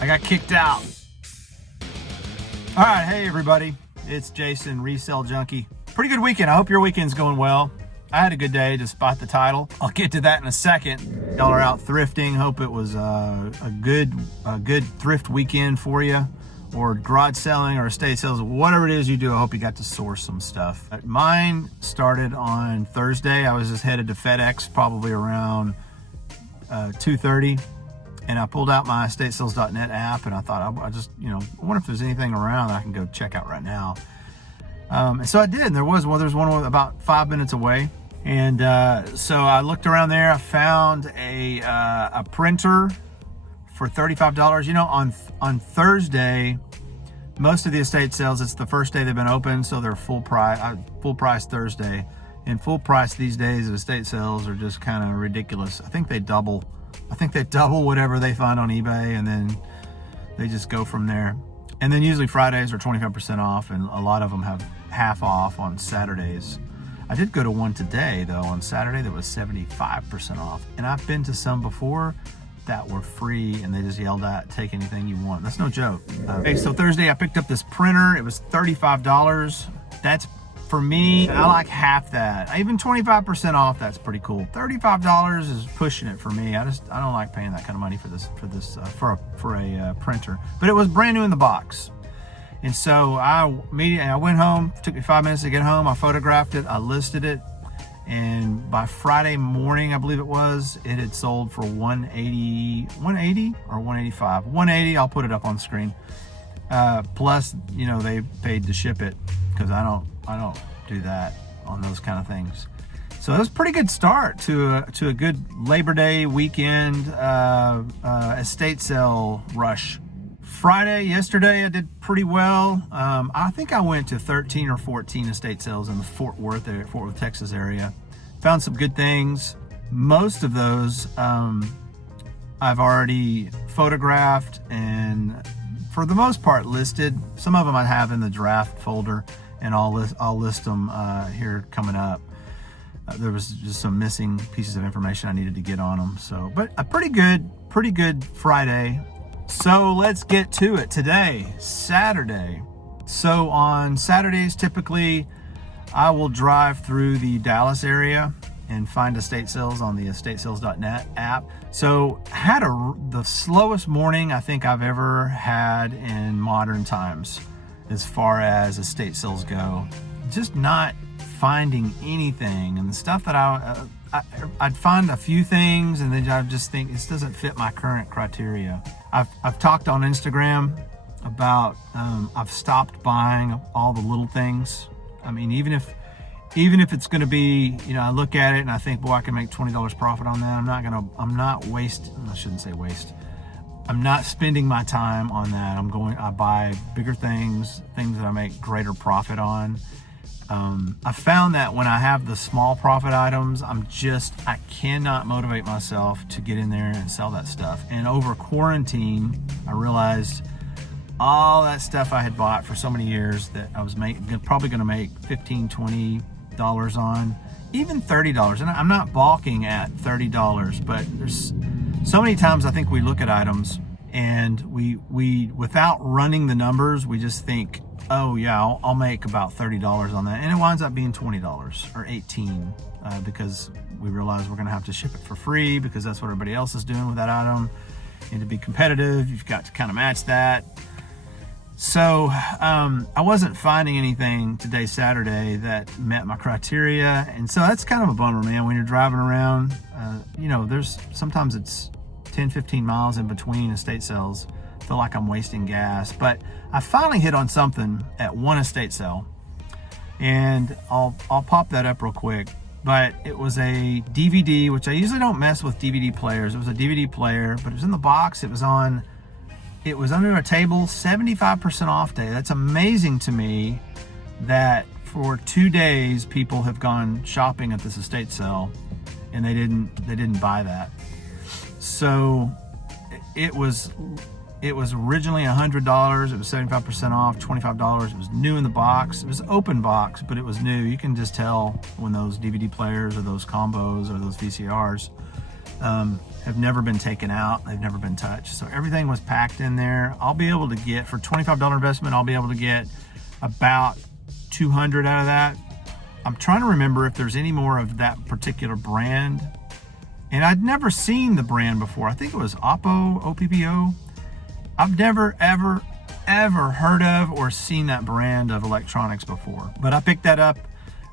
I got kicked out. All right, hey everybody. It's Jason, Resell Junkie. Pretty good weekend. I hope your weekend's going well. I had a good day despite the title. I'll get to that in a second. Y'all are out thrifting. Hope it was a good thrift weekend for you, or garage selling or estate sales, whatever it is you do. I hope you got to source some stuff. Mine started on Thursday. I was just headed to FedEx probably around 2:30. And I pulled out my estatesales.net app, and I thought, I just, I wonder if there's anything around that I can go check out right now. And so I did, and there's one about 5 minutes away. And so I looked around there. I found a printer for $35. On Thursday, most of the estate sales, it's the first day they've been open, so they're full price Thursday. And full price these days at estate sales are just kind of ridiculous. I think they double whatever they find on eBay, and then they just go from there. And then usually Fridays are 25% off, and a lot of them have half off on Saturdays. I did go to one today though on Saturday that was 75% off, and I've been to some before that were free, and they just yelled at, take anything you want. That's no joke. Okay, so Thursday I picked up this printer. It was $35. That's, for me, I like half that. Even 25% off, that's pretty cool. $35 is pushing it for me. I don't like paying that kind of money for a printer. But it was brand new in the box. And so I went home. It took me 5 minutes to get home. I photographed it, I listed it, and by Friday morning, I believe it had sold for $180 or $185. $180, I'll put it up on the screen. Plus, they paid to ship it, because I don't do that on those kind of things. So it was a pretty good start to a good Labor Day weekend estate sale rush. Yesterday I did pretty well. I think I went to 13 or 14 estate sales in the Fort Worth, Texas area. Found some good things. Most of those I've already photographed and for the most part listed. Some of them I have in the draft folder, and I'll list them here coming up. There was just some missing pieces of information I needed to get on them. So, but a pretty good Friday. So let's get to it. Today, Saturday. So on Saturdays, typically, I will drive through the Dallas area and find estate sales on the estatesales.net app. So had the slowest morning I think I've ever had in modern times as far as estate sales go. Just not finding anything, and the stuff that I'd find a few things, and then I just think this doesn't fit my current criteria. I've talked on Instagram about I've stopped buying all the little things. I mean, even if it's going to be, I look at it and I think, boy, I can make $20 profit on that. I'm not spending my time on that. I buy bigger things that I make greater profit on. I found that when I have the small profit items, I cannot motivate myself to get in there and sell that stuff. And over quarantine, I realized all that stuff I had bought for so many years that I was probably going to make $15, $20 on, even $30. And I'm not balking at $30, but there's so many times I think we look at items and we without running the numbers, we just think, oh yeah, I'll make about $30 on that, and it winds up being $20 or $18 because we realize we're going to have to ship it for free because that's what everybody else is doing with that item. And to be competitive, you've got to kind of match that. So I wasn't finding anything today, Saturday, that met my criteria, and so that's kind of a bummer, man. When you're driving around, there's sometimes it's 10-15 miles in between estate sales. Feel like I'm wasting gas, but I finally hit on something at one estate sale, and I'll pop that up real quick. But it was a DVD, which I usually don't mess with DVD players. It was a DVD player, but it was in the box. It was under a table, 75% off day. That's amazing to me that for 2 days people have gone shopping at this estate sale and they didn't buy that. So it was originally $100. It was 75% off, $25. It was new in the box. It was open box, but it was new. You can just tell when those DVD players or those combos or those VCRs have never been taken out. They've never been touched. So everything was packed in there. I'll be able to get, for $25 investment, I'll be able to get about 200 out of that. I'm trying to remember if there's any more of that particular brand. And I'd never seen the brand before. I think it was Oppo, OPPO. I've never, ever heard of or seen that brand of electronics before. But I picked that up.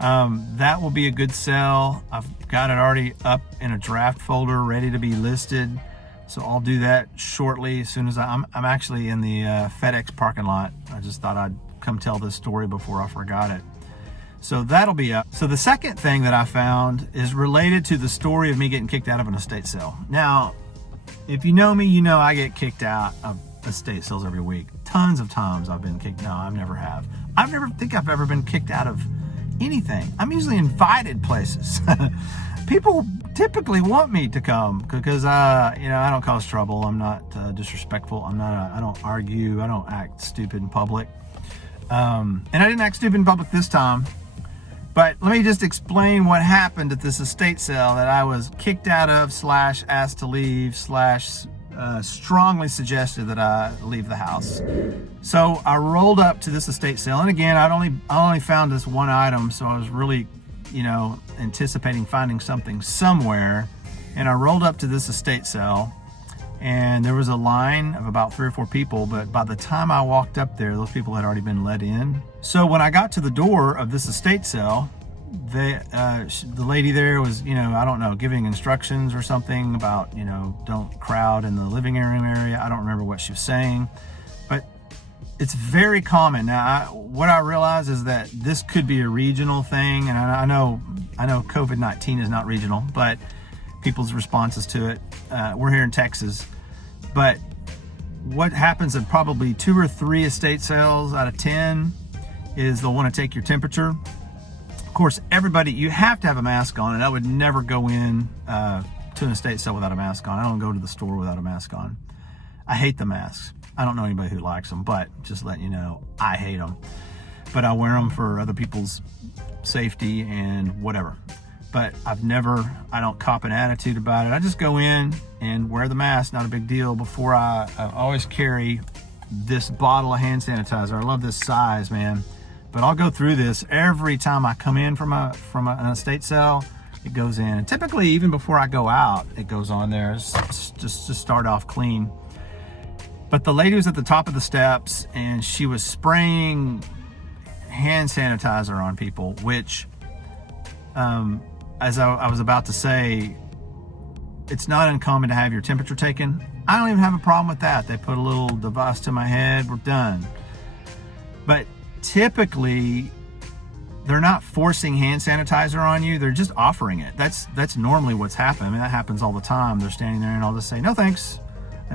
That will be a good sell. I've got it already up in a draft folder ready to be listed. So I'll do that shortly as soon as I'm actually in the FedEx parking lot. I just thought I'd come tell this story before I forgot it. So that'll be up. So the second thing that I found is related to the story of me getting kicked out of an estate sale. Now, if you know me, you know I get kicked out of estate sales every week. Tons of times I've been kicked. No, I never have. I never think I've ever been kicked out of anything. I'm usually invited places. People typically want me to come because I don't cause trouble. I'm not disrespectful. I don't argue. I don't act stupid in public. And I didn't act stupid in public this time. But let me just explain what happened at this estate sale that I was kicked out of / asked to leave / strongly suggested that I leave the house. So I rolled up to this estate sale, and again, I only found this one item, so I was really, anticipating finding something somewhere. And I rolled up to this estate sale, and there was a line of about 3 or 4 people, but by the time I walked up there, those people had already been let in. So when I got to the door of this estate sale, the lady there was, I don't know, giving instructions or something about, don't crowd in the living room area. I don't remember what she was saying, but it's very common. Now, what I realize is that this could be a regional thing, and I know COVID-19 is not regional, but people's responses to it. We're here in Texas, but what happens at probably 2 or 3 estate sales out of 10 is they'll want to take your temperature. Of course, you have to have a mask on, and I would never go in to an estate sale without a mask on. I don't go to the store without a mask on. I hate the masks. I don't know anybody who likes them, but just letting you know, I hate them. But I wear them for other people's safety and whatever. But I don't cop an attitude about it. I just go in and wear the mask, not a big deal. Before I always carry this bottle of hand sanitizer. I love this size, man. But I'll go through this every time I come in from an estate sale. It goes in, and typically even before I go out, it goes on there just to start off clean. But the lady was at the top of the steps, and she was spraying hand sanitizer on people, which, as I was about to say, it's not uncommon to have your temperature taken. I don't even have a problem with that. They put a little device to my head, we're done. But typically, they're not forcing hand sanitizer on you. They're just offering it. That's normally what's happening. I mean, that happens all the time. They're standing there and I'll just say, no thanks.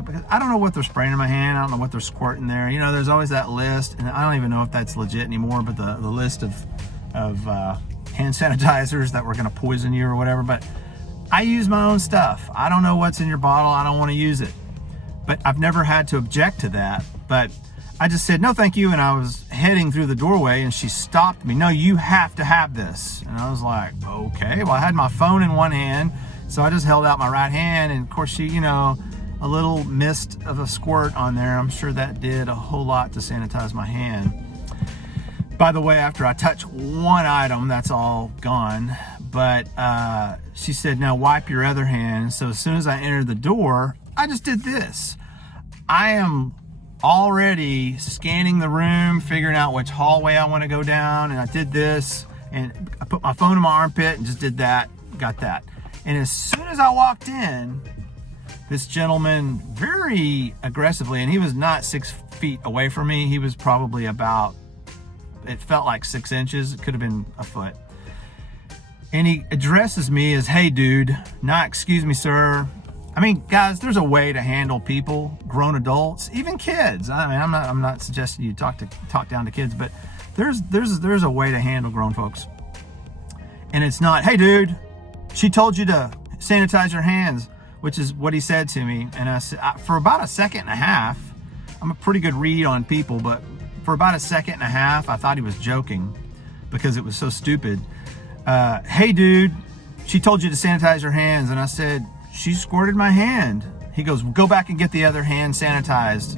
Because I don't know what they're spraying in my hand. I don't know what they're squirting there. There's always that list, and I don't even know if that's legit anymore, but the list of hand sanitizers that were going to poison you or whatever. But I use my own stuff. I don't know what's in your bottle. I don't want to use it. But I've never had to object to that. But I just said, no, thank you. And I was heading through the doorway, and she stopped me. No, you have to have this. And I was like, okay. Well, I had my phone in one hand, so I just held out my right hand. And of course, she, a little mist of a squirt on there. I'm sure that did a whole lot to sanitize my hand. By the way, after I touch one item, that's all gone. But she said, now wipe your other hand. So as soon as I entered the door, I just did this. I am already scanning the room, figuring out which hallway I want to go down. And I did this, and I put my phone in my armpit and just did that, got that. And as soon as I walked in, this gentleman very aggressively, and he was not 6 feet away from me. He was probably about, it felt like 6 inches. It could have been a foot. And he addresses me as, hey, dude, not excuse me, sir. I mean, guys, there's a way to handle people, grown adults, even kids. I mean, I'm not suggesting you talk down to kids, but there's a way to handle grown folks. And it's not, hey, dude, she told you to sanitize your hands, which is what he said to me. And I said, for about a second and a half, I'm a pretty good read on people, but for about a second and a half, I thought he was joking because it was so stupid. Hey, dude, she told you to sanitize your hands. And I said, she squirted my hand. He goes, go back and get the other hand sanitized.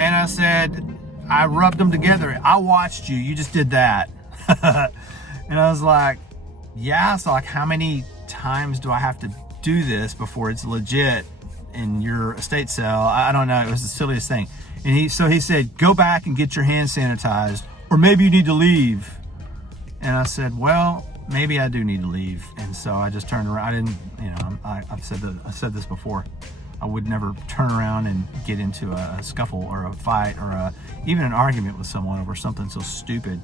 And I said, I rubbed them together. I watched you. You just did that. And I was like, yeah. So like, how many times do I have to do this before it's legit in your estate sale? I don't know. It was the silliest thing. And he said, go back and get your hand sanitized, or maybe you need to leave. And I said, well, maybe I do need to leave. And so I just turned around. I didn't, you know, I've said this before. I would never turn around and get into a scuffle or a fight or even an argument with someone over something so stupid.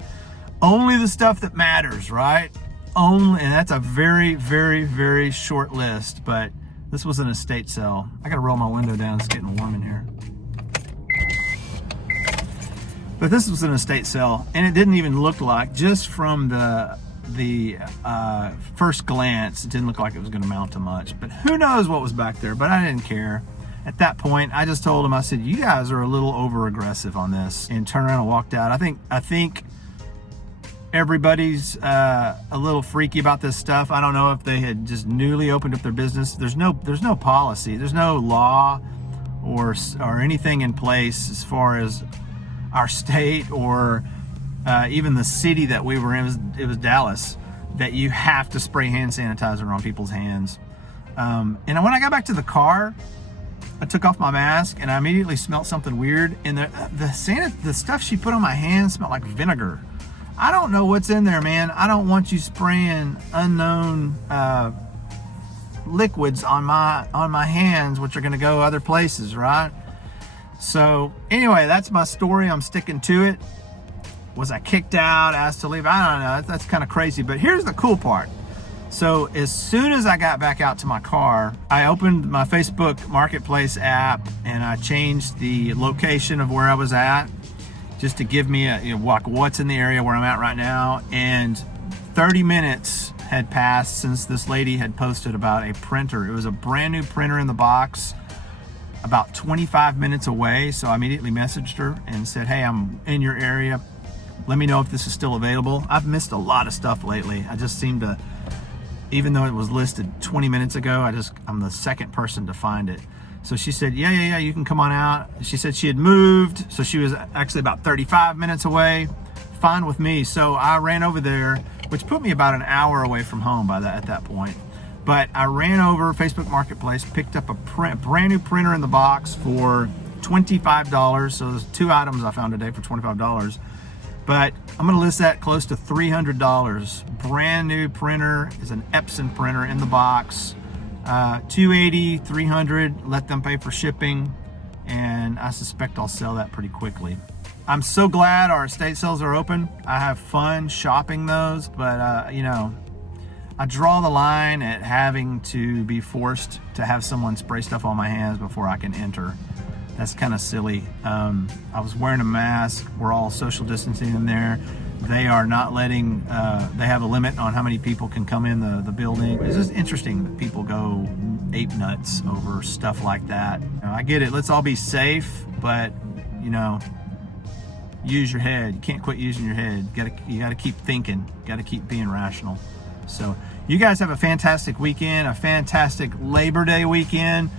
Only the stuff that matters, right? Only, and that's a very, very, very short list, but this was an estate sale. I gotta roll my window down, it's getting warm in here. But this was an estate sale, and it didn't even look like, just from the first glance, it didn't look like it was going to amount to much. But who knows what was back there? But I didn't care. At that point, I just told him, I said, you guys are a little over aggressive on this, and turned around and walked out. I think everybody's a little freaky about this stuff. I don't know if they had just newly opened up their business. There's no policy, there's no law or anything in place as far as our state or even the city that we were in. It was Dallas, that you have to spray hand sanitizer on people's hands. And when I got back to the car, I took off my mask and I immediately smelled something weird. And the stuff she put on my hands smelled like vinegar. I don't know what's in there, man. I don't want you spraying unknown liquids on my hands, which are going to go other places, right? So anyway, that's my story. I'm sticking to it. Was I kicked out, asked to leave? I don't know. That's kind of crazy. But here's the cool part. So as soon as I got back out to my car, I opened my Facebook Marketplace app and I changed the location of where I was at, just to give me what's in the area where I'm at right now. And 30 minutes had passed since this lady had posted about a printer. It was a brand new printer in the box, about 25 minutes away. So I immediately messaged her and said, hey, I'm in your area. Let me know if this is still available. I've missed a lot of stuff lately. I just seem to, even though it was listed 20 minutes ago, I'm the second person to find it. So she said, yeah, you can come on out. She said she had moved, so she was actually about 35 minutes away. Fine with me. So I ran over there, which put me about an hour away from home at that point. But I ran over Facebook Marketplace, picked up a brand new printer in the box for $25. So there's 2 items I found today for $25. But I'm gonna list that close to $300. Brand new printer, is an Epson printer in the box. $280, $300, let them pay for shipping, and I suspect I'll sell that pretty quickly. I'm so glad our estate sales are open. I have fun shopping those, but I draw the line at having to be forced to have someone spray stuff on my hands before I can enter. That's kind of silly. I was wearing a mask. We're all social distancing in there. They are not letting, they have a limit on how many people can come in the building. It's just interesting that people go ape nuts over stuff like that. I get it, let's all be safe, but use your head. You can't quit using your head. You gotta keep thinking. You gotta keep being rational. So you guys have a fantastic weekend, a fantastic Labor Day weekend.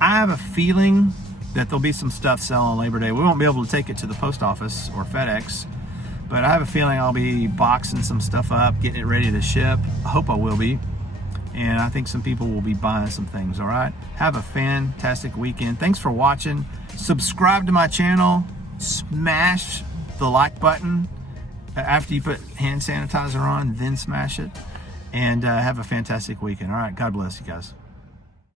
I have a feeling that there'll be some stuff selling on Labor Day. We won't be able to take it to the post office or FedEx, but I have a feeling I'll be boxing some stuff up, getting it ready to ship. I hope I will be. And I think some people will be buying some things, all right? Have a fantastic weekend. Thanks for watching. Subscribe to my channel. Smash the like button after you put hand sanitizer on, then smash it. And have a fantastic weekend. All right, God bless you guys.